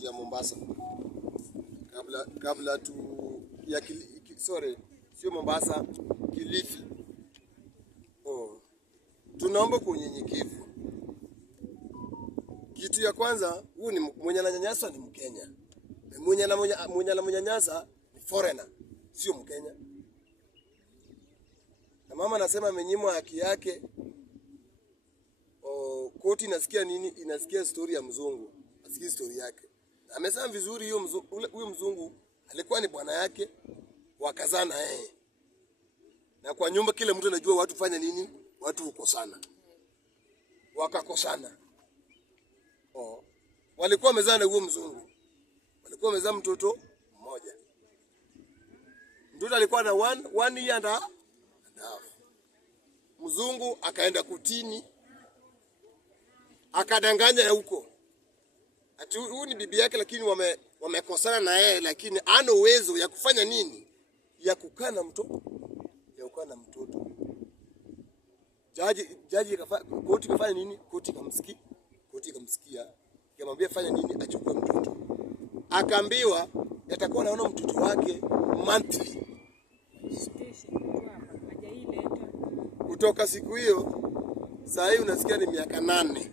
kaunti ya Mombasa. Kabla tu ya sio Mombasa, Kilifi. Tunaomba kwa unyenyekevu. Kitu ya kwanza, huyu ni mwenye ananyanyasa ni Mkenya. Mwenye ananyanyasa ni foreigner, sio Mkenya. Na mama anasema amenyimwa haki yake. Koti inasikia nini? Inasikia story ya mzungu. Asikia story yake. Amesema vizuri huyo mzungu alikuwa ni bwana yake, wakazana yeye. Na kwa nyumba kila mtu anajua watu fanya nini? Watu hukosana. Wakakosana. Walikuwa wamezaa na huyo mzungu. Walikuwa wamezaa mtoto mmoja. Mtoto alikuwa na one year and a half. Mzungu akaenda kutini. Akadanganya ya huko. Ati huyu ni bibi yake lakini wamekosana na yeye, lakini ana uwezo ya kufanya nini? Ya kukaa na mtoto. Koti kafanya nini? Koti kamsikia. Kamwambia fanya nini? Achukue mtoto. Akaambiwa atakuwa anaona mtoto wake monthly. Kutoka siku hiyo saa hii unasikia ni miaka 8.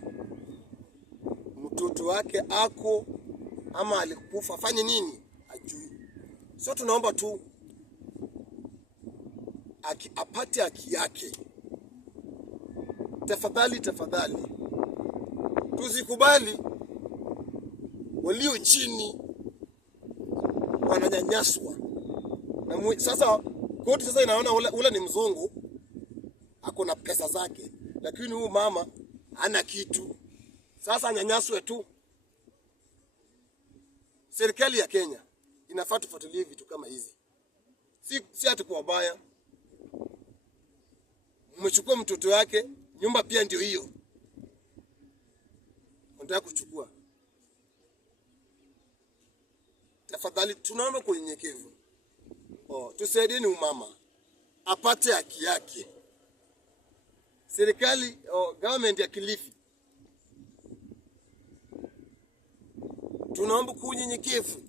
Mtoto wake ako ama alikufa, afanye nini? Ajui. So tunaomba tu apate haki yake. Tafadhali. Tusikubali walio chini wananyanyaswa. Na sasa koti sasa inaona ule ni mzungu, ako na pesa zake, lakini huyu mama hana kitu. Sasa anyanyaswe tu. Serikali ya Kenya inafaa tufuatilie vitu kama hizi. Si ati kwa baya. Mmechukua mtoto wake, nyumba pia ndio hiyo. Unataka kuchukua. Tafadhali tunaomba kwa unyenyekevu. Tusaidieni umama apate haki yake. Serikali government ya Kilifi, tunaomba kwa unyenyekevu.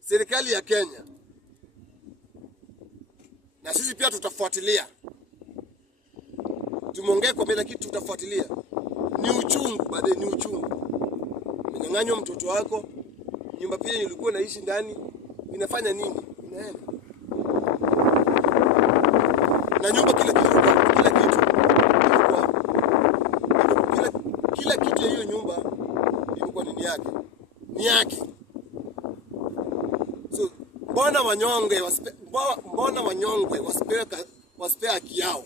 Serikali ya Kenya, na sisi pia tutafuatilia. Tumeongea kwa mbele kitu tutafuatilia. Ni uchungu, baadaye ni uchungu. Umenyang'anywa mtoto wako, nyumba pia ilikuwa naishi ndani, inafanya nini? Inaenda. Na nyumba kila kitu ya hiyo nyumba ilikuwa ni yake. Ni yake. So mbona wanyonge wasipewe haki yao?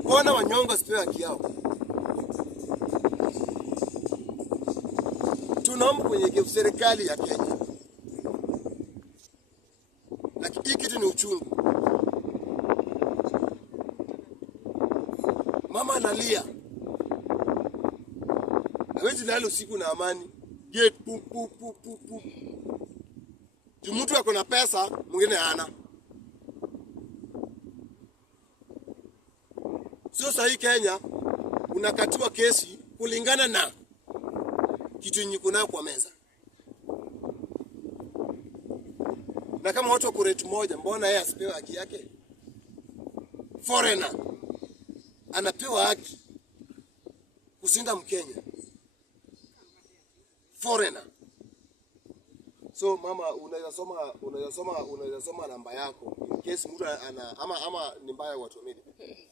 Mbona wanyonge wasipewe haki yao? Tunaomba kwenye serikali ya Kenya. Lakini hii kitu ni uchungu. Mama analia. Hawezi lala usiku na amani. Gate pu. Mtu ako na pesa, mwingine hana. Sio sahihi Kenya unakatiwa kesi kulingana na kitu yenye kuna kwa meza. Na kama watu wako rate moja, mbona yeye asipewe haki yake? Foreigner anapewa haki kusinda Mkenya. Foreigner. So mama, unaweza soma namba yako in case mtu ana ama ni mbaya watu wa media.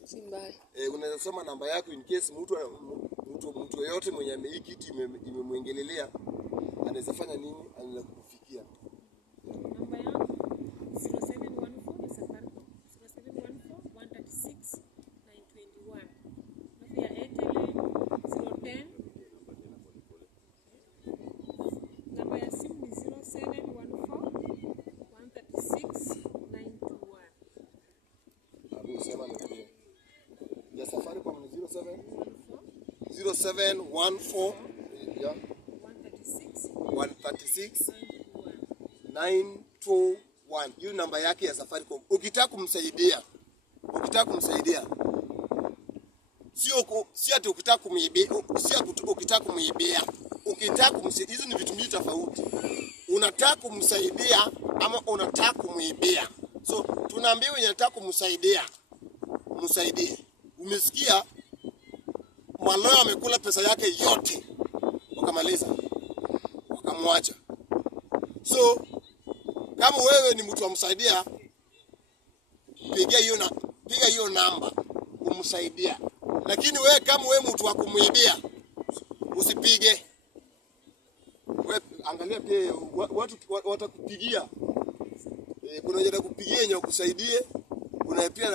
Si mbaya. Unaweza soma namba yako in case mtu yoyote mwenye ameikiti imemwengelelea anaweza fanya nini? Anaweza kukufikia. Namba yangu 0714 ya Safaricom. 0714 136 921. Na ya Airtel 010. Namba ya simu ni 0714 136 921. Abu sema ndio. Ya Safaricom ni 0714 yeah 136 921. Hiyo namba yake ya Safaricom. Ukitaka kumsaidia sio si ati ukitaka kumuibia, si ati ukitaka kumuibia. Ukitaka kumsaidia, hizo ni vitu mbili tofauti. Unataka kumsaidia ama unataka kumuibia. So tunaambiwa unataka kumsaidia, msaidie. Umesikia? Mwaloyo amekula pesa yake yote, wakamaliza, wakamwacha. So kama wewe ni mtu wa msaidia, piga hiyo namba kumsaidia. Lakini wewe kama wewe mtu wa kumuibia, usipige. Wewe angalia pia watu watakupigia. Kuna wenye watakupigia yenye kusaidie, kuna pia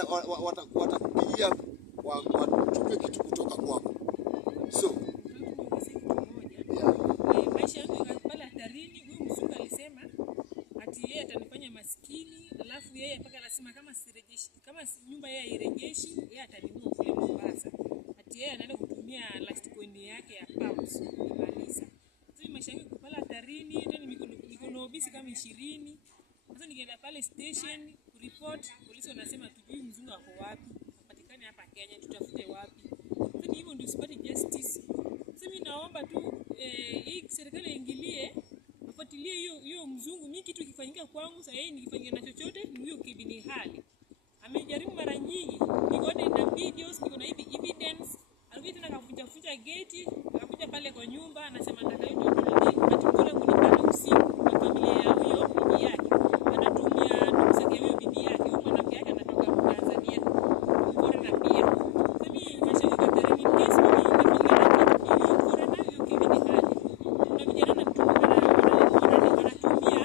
watakupigia wachukue kitu kutoka kwako. So maisha yangu ikapala hatarini. Huyu mzungu alisema ati yeye atanifanya maskini, alafu yeye mpaka anasema kama sirejeshi, kama nyumba yeye irejeshi, yeye atanunua kule Mombasa. Ati yeye anaenda kutumia last coin yake ya pounds kumaliza. Sasa maisha yangu ikapala hatarini, tena niko na obisi kama 20. Sasa nikaenda pale station kuripoti, polisi wanasema tujui mzungu ako wapi, apatikane hapa Kenya, tutafute wapi. Sasa hivyo ndio sipati justice. Sasa mimi naomba tu hii serikali ingilie, afuatilie hiyo mzungu. Mimi kitu kifanyika kwangu sasa, yeye nikifanyia na chochote ni huyo Kevin Hali. Amejaribu mara nyingi, niko na videos, niko na evidence. Alikuwa tena kavunja gate, akakuja pale kwa nyumba, anasema nataka hiyo ndio atukora kunipata usiku na familia ya huyo bibi yake. Anatumia ndugu zake huyo bibi yake, huyo mwanamke yake anatoka Tanzania. Bora na pia. Sasa mimi mashauri kwa tarehe ni kesi mimi nafanya hiyo bora na hiyo Kevin Hali. Na vijana na mtu wanatumia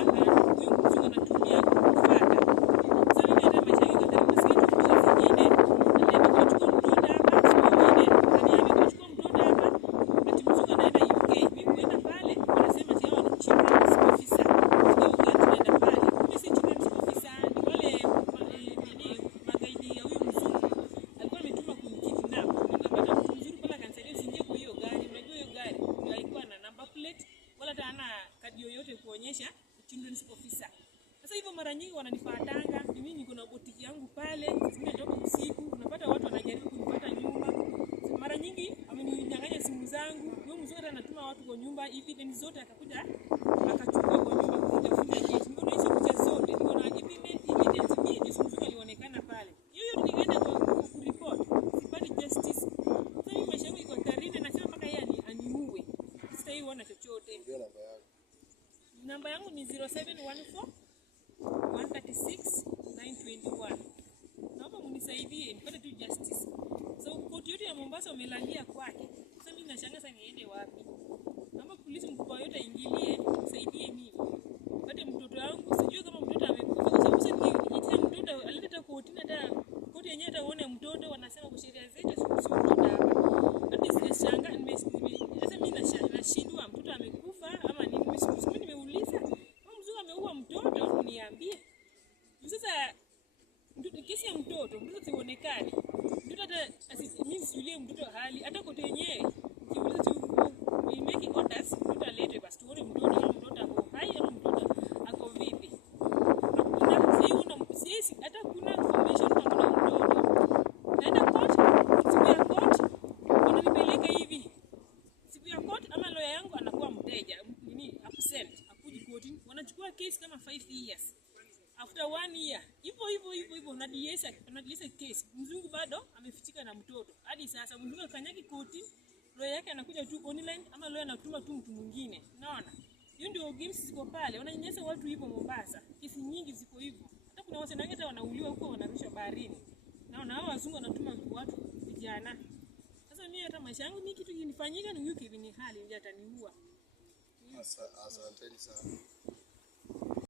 huyo mzungu anatumia kufuata. Sasa mimi hata mashauri kwa tarehe maskini kwa zingine na kuchukua mtoto hapa mwingine ananiambia kuchukua mtoto hapa ati mzungu anaenda UK. Mimi kwenda pale wanasema sio ni children's officer. Sio tunaenda pale. Mimi si children's officer, ni wale magaidi ya huyo mzungu. Alikuwa ametuma kunikidnap. Nikapata mtu mzuri pale akanisaidia usiingie kwa hiyo gari. Unajua hiyo gari ndio haikuwa na number plate wala hata hana kadi yoyote kuonyesha children's officer. Sasa hivyo mara nyingi wananifuatanga, mimi niko na botiki yangu pale, nimetoka usiku, unapata watu wanajaribu kunipata nyumba. Mara nyingi ameninyang'anya simu zangu, huyo mzungu anatuma watu kwa nyumba, evidence zote akakuja akachukua kwa nyumba kufuta gate. Niko na hizo picha zote, niko na evidence mingi, mzungu alionekana pale. Hiyo nikaenda kwa report, sipati justice. Sasa mimi maisha yangu iko hatarini, nasema mpaka yeye aniue. Sitaiona chochote. Namba yangu ni 0714 136 921. Naomba mnisaidie nipate tu justice. So koti yote ya Mombasa umelalia kwake. Sasa mimi nashangaa sasa niende wapi? Naomba polisi mkubwa yote aingilie, nisaidie mimi. Pate mtoto wangu, sijui kama mtoto amekufa kwa sababu sasa nikiitia mtoto alileta koti na hata koti yenyewe hata uone mtoto wanasema kwa sheria zetu si mtoto hapa. Hadi sishangaa sasa mimi nashindwa mtoto amekufa ama nini? Mimi nimeuliza. Mzungu ameua mtoto niambie. Sasa kesi ya mtoto sionekane. Mtoto hata mimi siulie mtoto hali hata kote yenyewe. Kiuliza tu we make orders mtoto alete basi tuone mtoto ako hai au mtoto ako vipi. Hakuna sioni hata kuna information kama mtoto. Naenda court, siku ya court wananipeleka hivi. Siku ya court ama lawyer yangu anakuwa mteja. Nini absent, akuji court. Wanachukua case kama 5 years. After 1 year, hivyo na DS case. Mzungu bado amefichika na mtoto. Hadi sasa mzungu akanyaki koti, lawyer yake anakuja tu online ama lawyer anatuma tu mtu mwingine. Unaona? Hiyo ndio games ziko pale. Wananyanyasa watu hivyo Mombasa. Kesi nyingi ziko hivyo. Hata kuna watu wengine wanauliwa huko wanarusha baharini. Naona hao wazungu wanatuma watu vijana. Sasa mimi hata maisha yangu ni kitu kinifanyika ni huyu Kevin Hali ndiye ataniua. Asanteni sana.